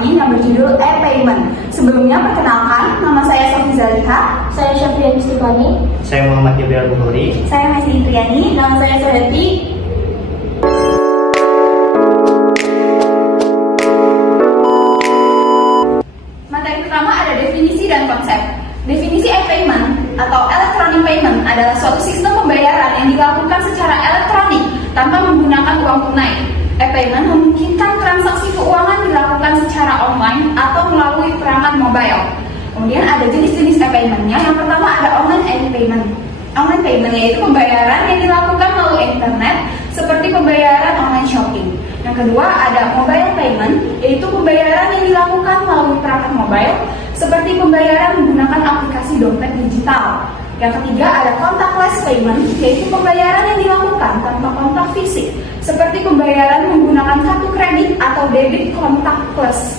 kami yang berjudul e-payment. Sebelumnya perkenalkan, nama saya Sofi Zaliha. Saya Syafian Istifani. Saya Muhammad Gabriel Bukhari. Saya Masih Intriani. Nama saya Soheti. Materi pertama ada definisi dan konsep. Definisi e-payment atau electronic payment adalah suatu sistem pembayaran yang dilakukan secara elektronik tanpa menggunakan uang tunai. E-payment memungkinkan transaksi keuangan dilakukan secara online atau melalui perangkat mobile. Kemudian ada jenis-jenis e-paymentnya. Yang pertama ada online e-payment. Online payment yaitu pembayaran yang dilakukan melalui internet seperti pembayaran online shopping. Yang kedua ada mobile payment, yaitu pembayaran yang dilakukan melalui perangkat mobile seperti pembayaran menggunakan aplikasi dompet digital. Yang ketiga ada contactless payment, yaitu pembayaran yang dilakukan tanpa kontak fisik seperti pembayaran menggunakan kartu kredit atau debit contactless.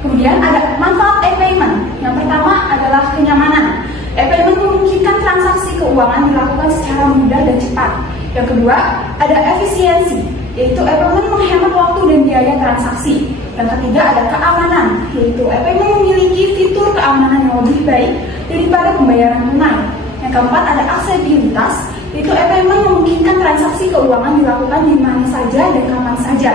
Kemudian ada manfaat e-payment. Yang pertama adalah kenyamanan. E-payment memungkinkan transaksi keuangan dilakukan secara mudah dan cepat. Yang kedua, ada efisiensi, yaitu e-payment menghemat waktu dan biaya transaksi. Yang ketiga, ada keamanan, yaitu e-payment memiliki fitur keamanan yang lebih baik daripada pembayaran tunai. Yang keempat, ada aksesibilitas, yaitu e-payment memungkinkan transaksi keuangan dilakukan di mana saja dan kapan saja.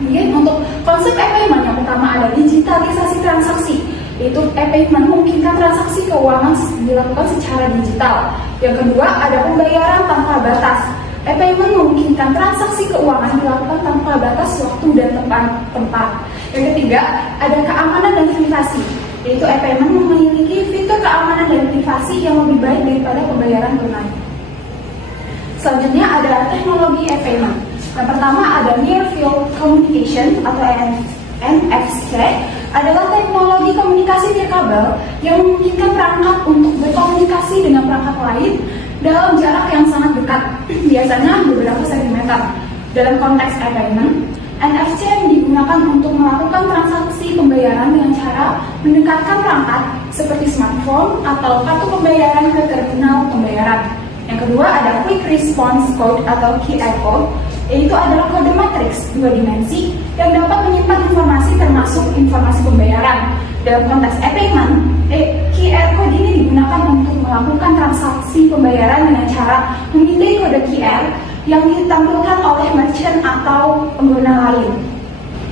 Kemudian untuk konsep e-payment yang pertama ada digitalisasi transaksi, yaitu e-payment memungkinkan transaksi keuangan dilakukan secara digital. Yang kedua ada pembayaran tanpa batas. E-payment memungkinkan transaksi keuangan dilakukan tanpa batas waktu dan tempat. Yang ketiga ada keamanan dan privasi, yaitu e-payment memiliki fitur keamanan dan privasi yang lebih baik daripada pembayaran tunai. Selanjutnya ada teknologi e-payment. Yang pertama ada Near Field Communication atau NFC, adalah teknologi komunikasi nirkabel yang memungkinkan perangkat untuk berkomunikasi dengan perangkat lain dalam jarak yang sangat dekat, biasanya beberapa sentimeter. Dalam konteks e-payment, NFC digunakan untuk melakukan transaksi pembayaran dengan cara mendekatkan perangkat seperti smartphone atau kartu pembayaran ke terminal pembayaran. Yang kedua ada Quick Response Code atau QR Code, yaitu adalah kode matriks 2 dimensi yang dapat menyimpan informasi termasuk informasi pembayaran. Dalam konteks e-payment, QR Code ini digunakan untuk melakukan transaksi pembayaran dengan cara memilih kode QR yang ditampilkan oleh merchant atau pengguna lain.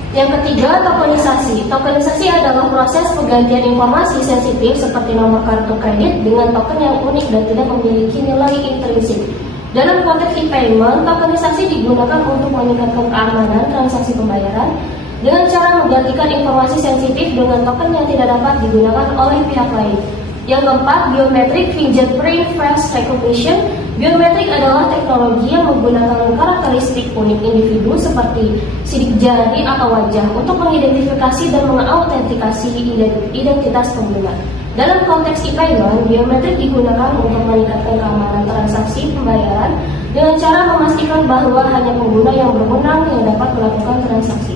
Yang ketiga, tokenisasi. Tokenisasi adalah proses penggantian informasi sensitif seperti nomor kartu kredit dengan token yang unik dan tidak memiliki nilai intrinsik. Dalam konteks e-payment, tokenisasi digunakan untuk meningkatkan keamanan transaksi pembayaran dengan cara menggantikan informasi sensitif dengan token yang tidak dapat digunakan oleh pihak lain. Yang keempat, biometric fingerprint face recognition. Biometrik adalah teknologi yang menggunakan karakteristik unik individu seperti sidik jari atau wajah untuk mengidentifikasi dan mengautentikasi identitas pengguna. Dalam konteks e-payment, biometrik digunakan untuk meningkatkan keamanan transaksi pembayaran dengan cara memastikan bahwa hanya pengguna yang berwenang yang dapat melakukan transaksi.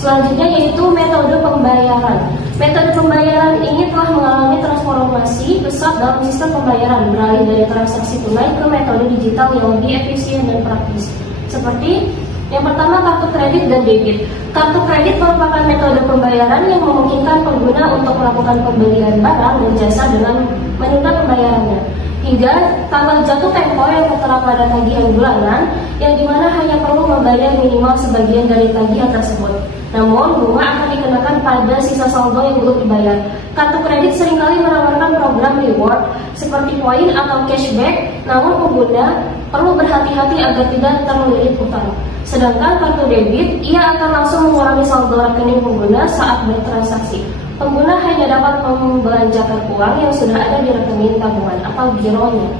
Selanjutnya yaitu metode pembayaran. Metode pembayaran ini telah mengalami transformasi besar dalam sistem pembayaran, beralih dari transaksi tunai ke metode digital yang lebih efisien dan praktis. Seperti yang pertama, kartu kredit dan debit. Kartu kredit merupakan metode pembayaran yang memungkinkan pengguna untuk melakukan pembelian barang dan jasa dengan menunda pembayarannya hingga tanggal jatuh tempo yang tertera pada tagihan bulanan, yang dimana hanya perlu membayar minimal sebagian dari tagihan tersebut. Namun, bunga akan dikenakan pada sisa saldo yang belum dibayar. Kartu kredit seringkali menawarkan program reward seperti poin atau cashback, namun pengguna perlu berhati-hati agar tidak terlilit utang. Sedangkan kartu debit, ia akan langsung mengurangi saldo rekening pengguna saat bertransaksi. Pengguna hanya dapat membelanjakan uang yang sudah ada di rekening tabungan atau gironya.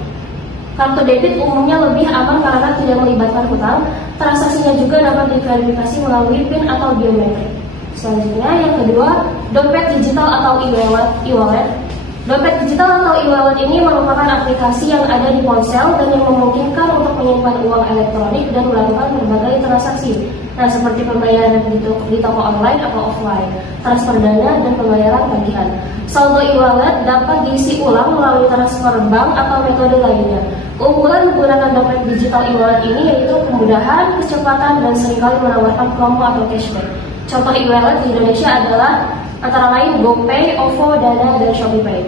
Kartu debit umumnya lebih aman karena tidak melibatkan hutang. Transaksinya juga dapat diverifikasi melalui PIN atau biometrik. Selanjutnya yang kedua, dompet digital atau e-wallet. Dompet digital atau e-wallet ini merupakan aplikasi yang ada di ponsel dan yang memungkinkan untuk menyimpan uang elektronik dan melakukan berbagai transaksi. Nah, seperti pembayaran di toko online atau offline, transfer dana, dan pembayaran tagihan. Saldo e-wallet dapat diisi ulang melalui transfer bank atau metode lainnya. Keunggulan menggunakan dompet digital e-wallet ini yaitu kemudahan, kecepatan, dan seringkali menawarkan promo atau cashback. Contoh e-wallet di Indonesia adalah antara lain GoPay, OVO, Dana, dan ShopeePay.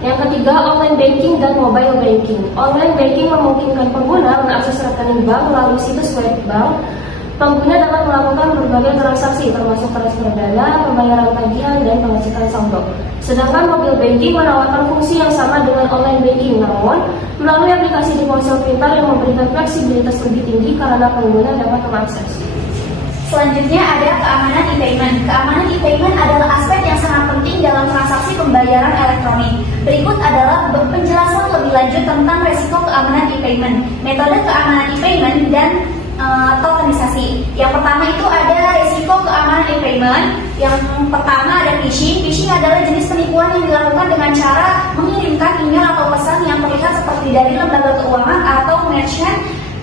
Yang ketiga, online banking dan mobile banking. Online banking memungkinkan pengguna mengakses rekening bank melalui situs web bank. Pengguna dapat melakukan berbagai transaksi termasuk transfer dana, pembayaran tagihan, dan pengecekan saldo. Sedangkan mobile banking menawarkan fungsi yang sama dengan online banking, namun melalui aplikasi di ponsel pintar yang memberikan fleksibilitas lebih tinggi karena pengguna dapat mengakses. Selanjutnya ada keamanan e-payment. Keamanan e-payment adalah aspek yang sangat penting dalam transaksi pembayaran elektronik. Berikut adalah penjelasan lebih lanjut tentang resiko keamanan e-payment, metode keamanan e-payment, dan tokenisasi. Yang pertama itu ada resiko keamanan e-payment. Yang pertama ada phishing. Phishing adalah jenis penipuan yang dilakukan dengan cara mengirimkan email atau pesan yang terlihat seperti dari lembaga keuangan atau merchant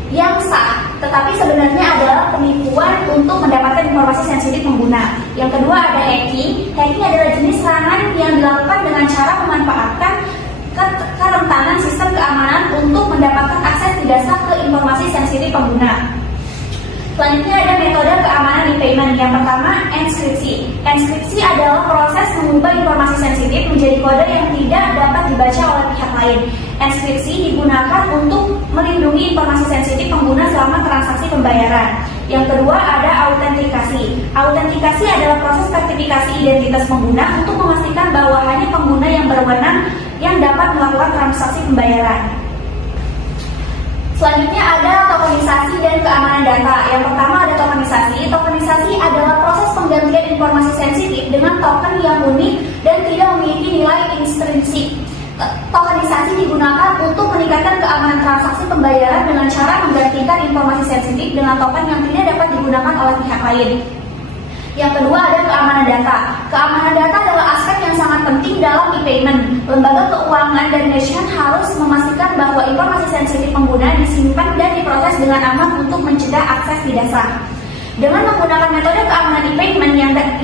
yang sah, tetapi sebenarnya adalah penipuan untuk mendapatkan informasi sensitif pengguna. Yang kedua ada hacking. Hacking adalah jenis serangan yang dilakukan dengan cara memanfaatkan kerentanan sistem keamanan untuk mendapatkan akses tidak sah ke informasi sensitif pengguna. Selanjutnya ada metode keamanan e-payment. Yang pertama, enskripsi. Enskripsi adalah proses mengubah informasi sensitif menjadi kode yang tidak dapat dibaca oleh pihak lain. Enskripsi digunakan untuk melindungi informasi sensitif pengguna selama transaksi pembayaran. Yang kedua ada autentikasi. Autentikasi adalah proses sertifikasi identitas pengguna untuk memastikan bahwa hanya pengguna yang berwenang yang dapat melakukan transaksi pembayaran. Selanjutnya ada tokenisasi dan keamanan data. Yang pertama ada tokenisasi. Tokenisasi adalah proses penggantian informasi sensitif dengan token yang unik dan tidak memiliki nilai intrinsik. Tokenisasi digunakan untuk meningkatkan keamanan transaksi pembayaran dengan cara menggantikan informasi sensitif dengan token yang tidak dapat digunakan oleh pihak lain. Yang kedua ada keamanan data. Keamanan data adalah aspek yang sangat penting dalam e-payment. Lembaga keuangan dan merchant harus memastikan bahwa informasi sensitif pengguna disimpan dan diproses dengan aman untuk mencegah akses tidak sah. Dengan menggunakan metode keamanan e-payment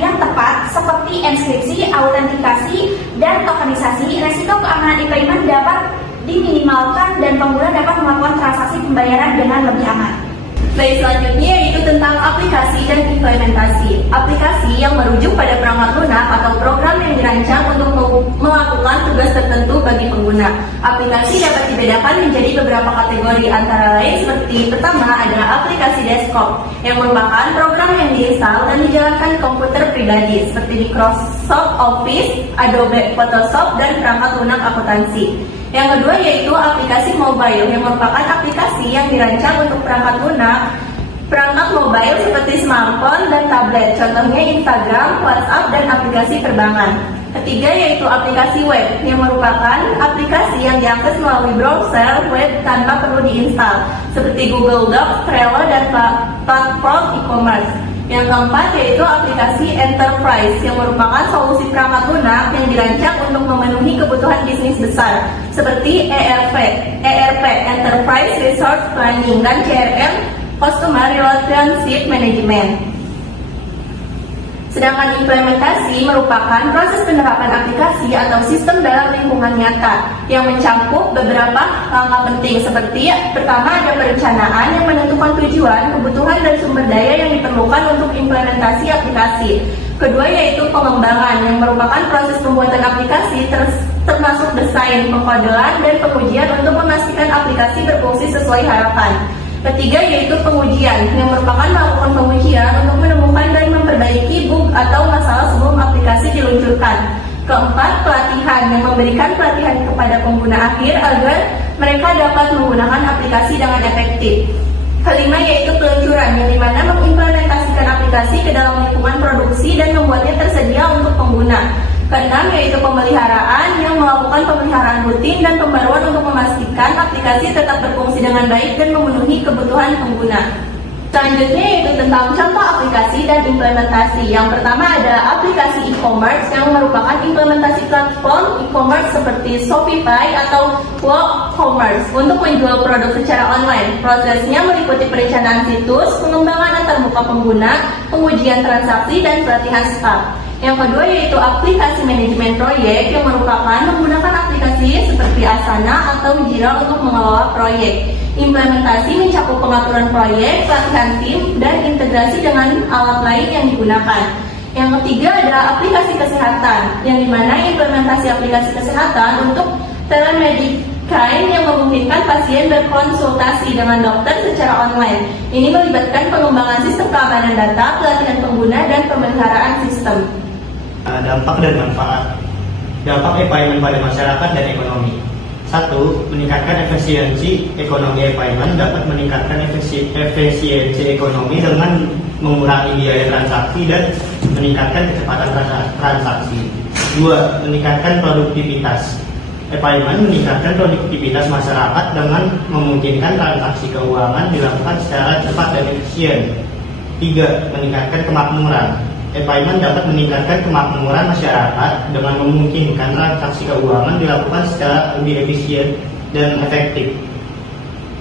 yang tepat seperti enskripsi, autentikasi, dan tokenisasi, resiko keamanan e-payment dapat diminimalkan dan pengguna dapat melakukan transaksi pembayaran dengan lebih aman. Baik, selanjutnya yaitu tentang aplikasi dan implementasi. Aplikasi yang merujuk pada perangkat lunak atau program yang dirancang untuk melakukan tugas tertentu bagi pengguna. Aplikasi dapat dibedakan menjadi beberapa kategori, antara lain seperti pertama ada aplikasi desktop yang merupakan program yang diinstal dan dijalankan di komputer pribadi seperti Microsoft Office, Adobe Photoshop, dan perangkat lunak akuntansi. Yang kedua yaitu aplikasi mobile yang merupakan aplikasi yang dirancang untuk perangkat lunak, perangkat mobile seperti smartphone dan tablet, contohnya Instagram, WhatsApp, dan aplikasi perbankan. Ketiga yaitu aplikasi web yang merupakan aplikasi yang diakses melalui browser web tanpa perlu diinstal, seperti Google Docs, Trello, dan platform e-commerce. Yang keempat yaitu aplikasi enterprise yang merupakan solusi perangkat lunak yang dirancang untuk memenuhi kebutuhan bisnis besar seperti ERP, Enterprise Resource Planning, dan CRM, Customer Relationship Management. Sedangkan implementasi merupakan proses penerapan aplikasi atau sistem dalam lingkungan nyata yang mencakup beberapa langkah penting seperti pertama ada perencanaan yang menentukan tujuan, kebutuhan, dan sumber daya yang diperlukan untuk implementasi aplikasi. Kedua yaitu pengembangan yang merupakan proses pembuatan aplikasi termasuk desain, pengkodean, dan pengujian untuk memastikan aplikasi berfungsi sesuai harapan. Ketiga yaitu pengujian yang merupakan melakukan pengujian untuk menemukan dan memperbaiki bug atau masalah sebelum aplikasi diluncurkan. Keempat, pelatihan yang memberikan pelatihan kepada pengguna akhir agar mereka dapat menggunakan aplikasi dengan efektif. Kelima yaitu peluncuran yang dimana mengimplementasikan aplikasi ke dalam lingkungan produksi dan membuatnya tersedia untuk pengguna. Keenam yaitu pemeliharaan yang melakukan pemeliharaan rutin dan pembaruan untuk memastikan aplikasi tetap berfungsi dengan baik dan memenuhi kebutuhan pengguna. Selanjutnya yaitu tentang contoh aplikasi dan implementasi. Yang pertama ada aplikasi e-commerce yang merupakan implementasi platform e-commerce seperti Shopify atau WooCommerce untuk menjual produk secara online. Prosesnya meliputi perencanaan situs, pengembangan antarmuka pengguna, pengujian transaksi, dan pelatihan staff. Yang kedua yaitu aplikasi manajemen proyek yang merupakan menggunakan aplikasi seperti Asana atau Jira untuk mengelola proyek. Implementasi mencakup pengaturan proyek, pelatihan tim, dan integrasi dengan alat lain yang digunakan. Yang ketiga ada aplikasi kesehatan, yang dimana implementasi aplikasi kesehatan untuk telemedicine yang memungkinkan pasien berkonsultasi dengan dokter secara online. Ini melibatkan pengembangan sistem keamanan data, pelatihan pengguna, dan pemeliharaan sistem. Dampak dan manfaat. Dampak e-payment pada masyarakat dan ekonomi. 1. Meningkatkan efisiensi ekonomi e-payment dapat meningkatkan efisiensi ekonomi dengan mengurangi biaya transaksi dan meningkatkan kecepatan transaksi. 2. Meningkatkan produktivitas. E-payment meningkatkan produktivitas masyarakat dengan memungkinkan transaksi keuangan dilakukan secara cepat dan efisien. 3. Meningkatkan kemakmuran. E-payment dapat meningkatkan kemakmuran masyarakat dengan memungkinkan transaksi keuangan dilakukan secara lebih efisien dan efektif.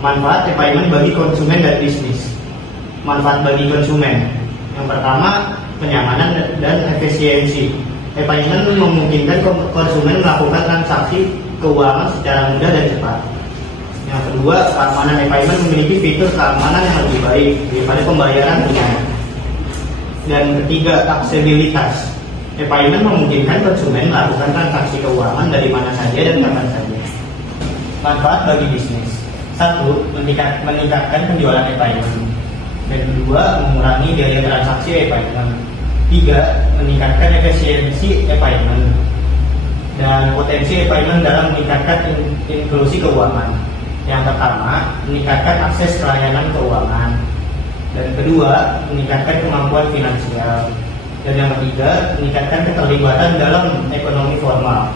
Manfaat e-payment bagi konsumen dan bisnis. Manfaat bagi konsumen. Yang pertama, kenyamanan dan efisiensi. E-payment memungkinkan konsumen melakukan transaksi keuangan secara mudah dan cepat. Yang kedua, keamanan e-payment memiliki fitur keamanan yang lebih baik daripada pembayaran tunai. Dan ketiga, aksesibilitas. E-payment memungkinkan konsumen melakukan transaksi keuangan dari mana saja dan kapan saja. Manfaat bagi bisnis. 1. Meningkatkan penjualan e-payment. Dan kedua, mengurangi biaya transaksi e-payment. 3. Meningkatkan efisiensi e-payment. Dan potensi e-payment dalam meningkatkan inklusi keuangan. Yang pertama, meningkatkan akses ke layanan keuangan. Dan kedua, meningkatkan kemampuan finansial. Dan yang ketiga, meningkatkan keterlibatan dalam ekonomi formal.